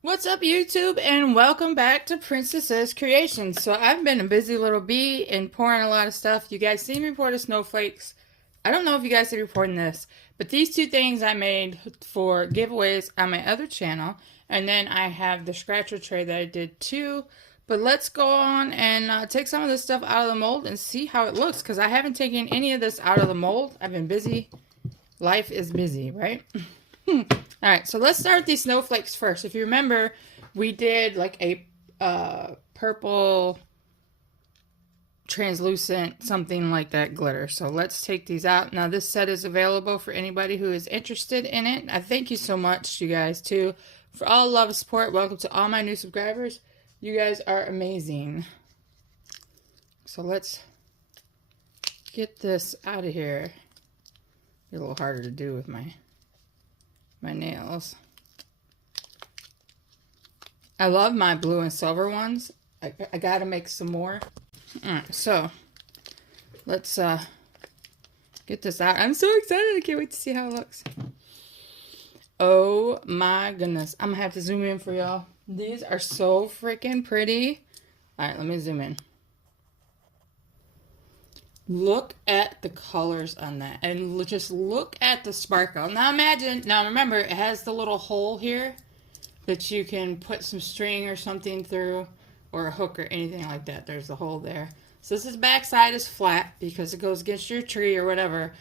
What's up, YouTube, and welcome back to Princess's Creations. So I've been a busy little bee and pouring a lot of stuff. You guys see me pour the snowflakes. I don't know if you guys are reporting this, but these two things I made for giveaways on my other channel. And then I have the scratcher tray that I did too. But let's go on and take some of this stuff out of the mold and see how it looks. Because I haven't taken any of this out of the mold. I've been busy. Life is busy, right? Alright, so let's start with these snowflakes first. If you remember, we did like a purple translucent something like that glitter. So let's take these out. Now this set is available for anybody who is interested in it. I thank you so much, you guys, too, for all love and support. Welcome to all my new subscribers. You guys are amazing. So let's get this out of here. It's a little harder to do with my nails. I love my blue and silver ones. I gotta make some more. Alright, so let's get this out. I'm so excited. I can't wait to see how it looks. Oh my goodness. I'm gonna have to zoom in for y'all. These are so freaking pretty. Alright, let me zoom in. Look at the colors on that. And just look at the sparkle. Now imagine, now remember, it has the little hole here that you can put some string or something through, or a hook or anything like that. There's the hole there. So this back side is flat because it goes against your tree or whatever.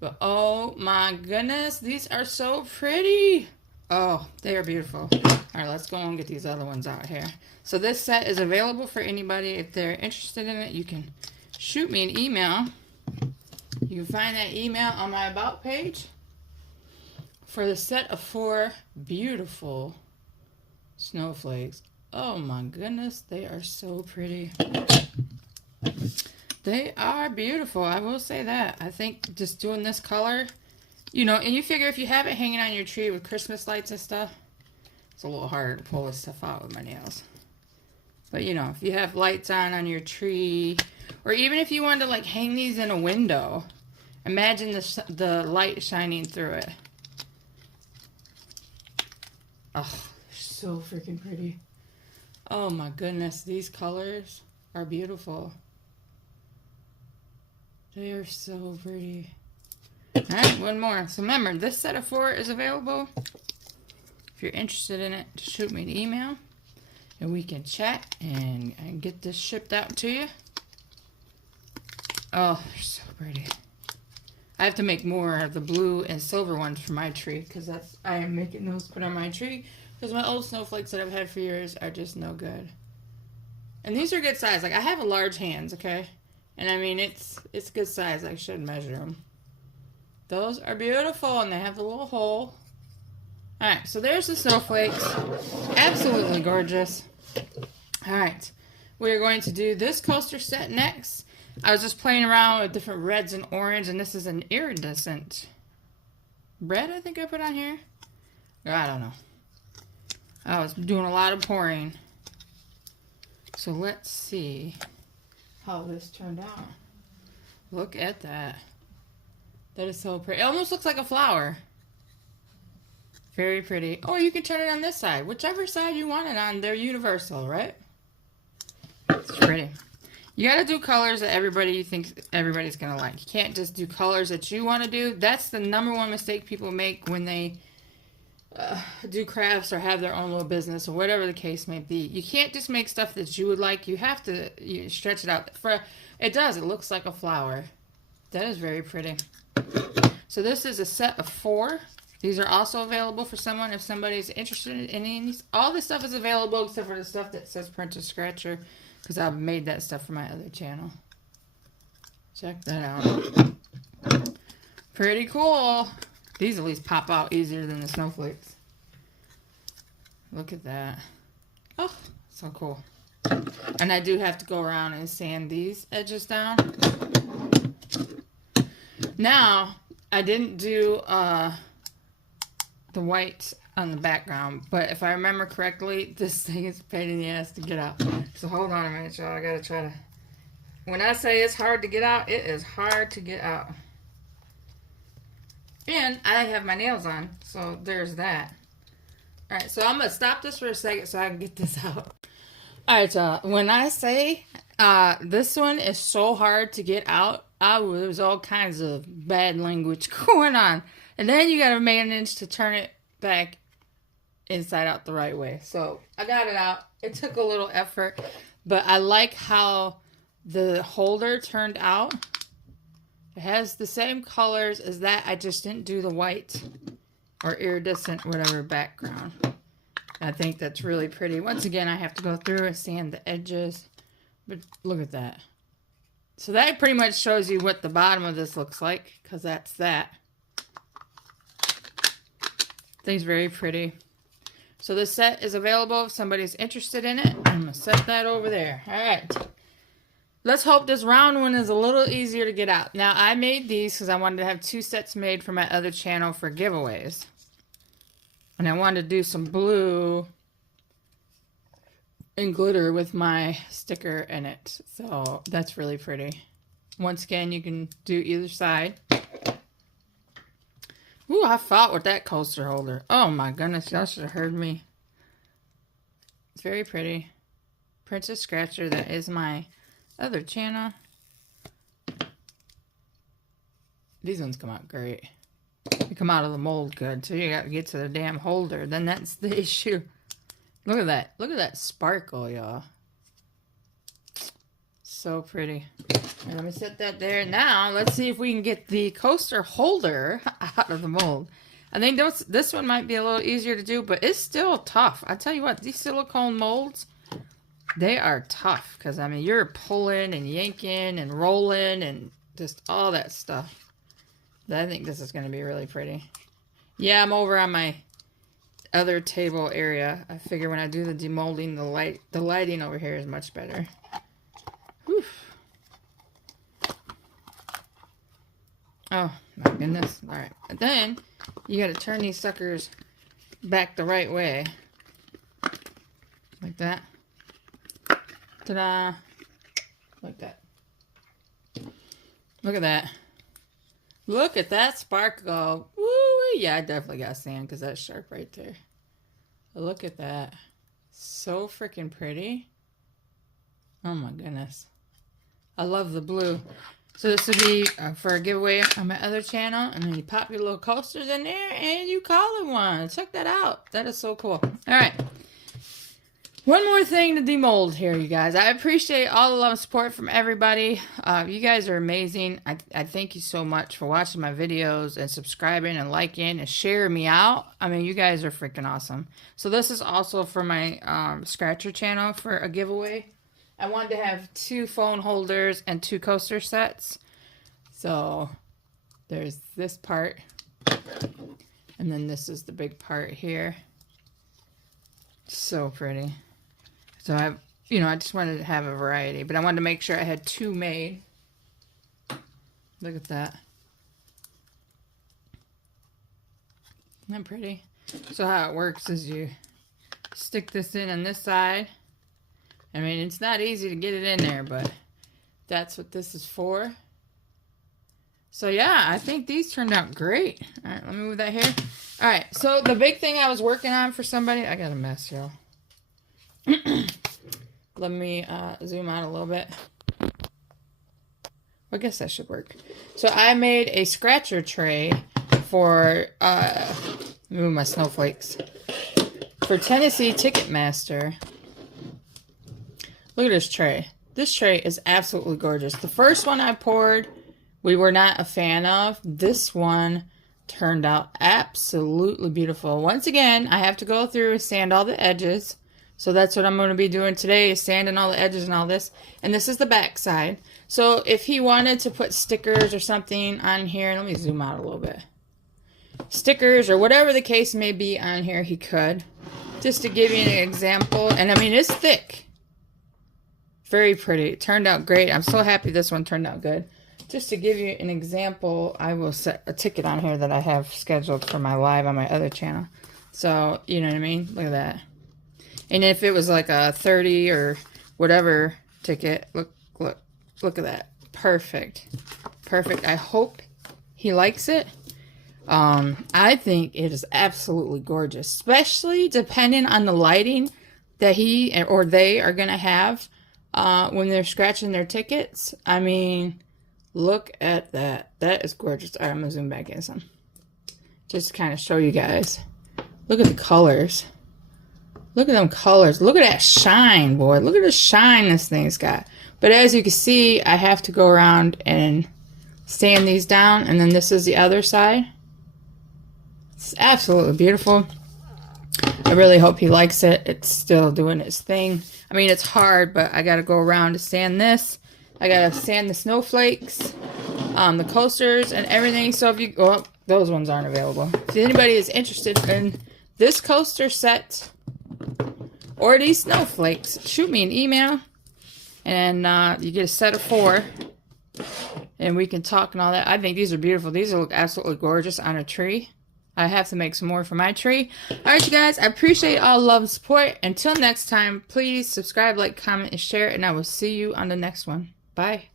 But oh my goodness, these are so pretty. Oh, they are beautiful. Alright, let's go and get these other ones out here. So this set is available for anybody. If they're interested in it, you can shoot me an email. You can find that email on my About page for the set of 4 beautiful snowflakes. Oh my goodness, they are so pretty. They are beautiful, I will say that. I think just doing this color, you know, and you figure if you have it hanging on your tree with Christmas lights and stuff, it's a little harder to pull this stuff out with my nails. But you know, if you have lights on your tree, or even if you wanted to like hang these in a window, imagine the light shining through it. Oh, they're so freaking pretty. Oh my goodness, these colors are beautiful. They are so pretty. Alright, one more. So remember, this set of 4 is available. If you're interested in it, just shoot me an email and we can chat and get this shipped out to you. Oh, they're so pretty. I have to make more of the blue and silver ones for my tree because I am making those put on my tree because my old snowflakes that I've had for years are just no good. And these are good size. Like I have a large hands, okay? And I mean it's good size. I should measure them. Those are beautiful and they have the little hole. Alright, so there's the snowflakes. Absolutely gorgeous. Alright, we're going to do this coaster set next. I was just playing around with different reds and orange, and this is an iridescent red, I think I put on here. I don't know. I was doing a lot of pouring. So let's see how this turned out. Look at that. That is so pretty. It almost looks like a flower. Very pretty. Oh, you can turn it on this side. Whichever side you want it on, they're universal, right? It's pretty. You gotta do colors that you think everybody's gonna like. You can't just do colors that you want to do. That's the #1 mistake people make when they do crafts or have their own little business or whatever the case may be. You can't just make stuff that you would like. You have to stretch it out. It looks like a flower. That is very pretty. So this is a set of 4. These are also available for someone if somebody's interested in any of these. All this stuff is available except for the stuff that says Princess Scratcher because I've made that stuff for my other channel. Check that out. Pretty cool. These at least pop out easier than the snowflakes. Look at that. Oh, so cool. And I do have to go around and sand these edges down. Now, I didn't do the white on the background, but if I remember correctly, this thing is a pain in the ass to get out. So hold on a minute, y'all. I gotta try to... When I say it's hard to get out, it is hard to get out. And I have my nails on, so there's that. Alright, so I'm going to stop this for a second so I can get this out. Alright, y'all. When I say this one is so hard to get out, there's all kinds of bad language going on. And then you got to manage to turn it back inside out the right way. So I got it out. It took a little effort, but I like how the holder turned out. It has the same colors as that. I just didn't do the white or iridescent whatever background. I think that's really pretty. Once again, I have to go through and sand the edges, but look at that. So that pretty much shows you what the bottom of this looks like, because that's that. I think it's very pretty. So this set is available if somebody's interested in it. I'm going to set that over there. All right. Let's hope this round one is a little easier to get out. Now, I made these because I wanted to have 2 sets made for my other channel for giveaways. And I wanted to do some blue and glitter with my sticker in it. So that's really pretty. Once again, you can do either side. Ooh, I fought with that coaster holder. Oh my goodness, y'all should have heard me. It's very pretty. Princess Scratcher, that is my other channel. These ones come out great. They come out of the mold good, so you got to get to the damn holder. Then that's the issue. Look at that. Look at that sparkle, y'all. So pretty. Right, let me set that there. Now, let's see if we can get the coaster holder out of the mold. I think this one might be a little easier to do, but it's still tough. I tell you what, these silicone molds, they are tough. Because, I mean, you're pulling and yanking and rolling and just all that stuff. But I think this is going to be really pretty. Yeah, I'm over on my other table area. I figure when I do the demolding, the lighting over here is much better. Whew. Oh my goodness. Alright. And then you gotta turn these suckers back the right way. Like that. Ta-da! Like that. Look at that. Look at that sparkle. Woo! Yeah, I definitely got sand because that's sharp right there. Look at that. So freaking pretty. Oh my goodness. I love the blue. So this would be for a giveaway on my other channel. And then you pop your little coasters in there and you call it one. Check that out. That is so cool. Alright. One more thing to demold here, you guys. I appreciate all the love and support from everybody. You guys are amazing. I thank you so much for watching my videos and subscribing and liking and sharing me out. I mean, you guys are freaking awesome. So this is also for my Scratcher channel for a giveaway. I wanted to have 2 phone holders and 2 coaster sets. So there's this part. And then this is the big part here. So pretty. So I just wanted to have a variety, but I wanted to make sure I had 2 made. Look at that. Isn't that pretty? So how it works is you stick this in on this side. I mean, it's not easy to get it in there, but that's what this is for. So yeah, I think these turned out great. All right, let me move that here. All right, so the big thing I was working on for somebody, I got a mess, y'all. Let me zoom out a little bit. I guess that should work. So I made a scratcher tray for, let me move my snowflakes, for Tennessee Ticketmaster. Look at this tray. This tray is absolutely gorgeous. The first one I poured, we were not a fan of. This one turned out absolutely beautiful. Once again, I have to go through and sand all the edges. So that's what I'm going to be doing today, is sanding all the edges and all this. And this is the back side. So if he wanted to put stickers or something on here, let me zoom out a little bit. Stickers or whatever the case may be on here, he could. Just to give you an example. And I mean, it's thick. Very pretty. It turned out great. I'm so happy this one turned out good. Just to give you an example, I will set a ticket on here that I have scheduled for my live on my other channel. So, you know what I mean? Look at that. And if it was like a 30 or whatever ticket, look at that. Perfect. Perfect. I hope he likes it. I think it is absolutely gorgeous, especially depending on the lighting that he or they are going to have when they're scratching their tickets. I mean, look at that. That is gorgeous. All right, I'm going to zoom back in some. Just to kind of show you guys. Look at the colors. Look at them colors. Look at that shine, boy. Look at the shine this thing's got. But as you can see, I have to go around and sand these down. And then this is the other side. It's absolutely beautiful. I really hope he likes it. It's still doing its thing. I mean, it's hard, but I got to go around to sand this. I got to sand the snowflakes, the coasters, and everything. So if you... Well, those ones aren't available. If anybody is interested in this coaster set or these snowflakes, shoot me an email. And you get a set of 4. And we can talk and all that. I think these are beautiful. These look absolutely gorgeous on a tree. I have to make some more for my tree. Alright, you guys. I appreciate all love and support. Until next time, please subscribe, like, comment, and share. And I will see you on the next one. Bye.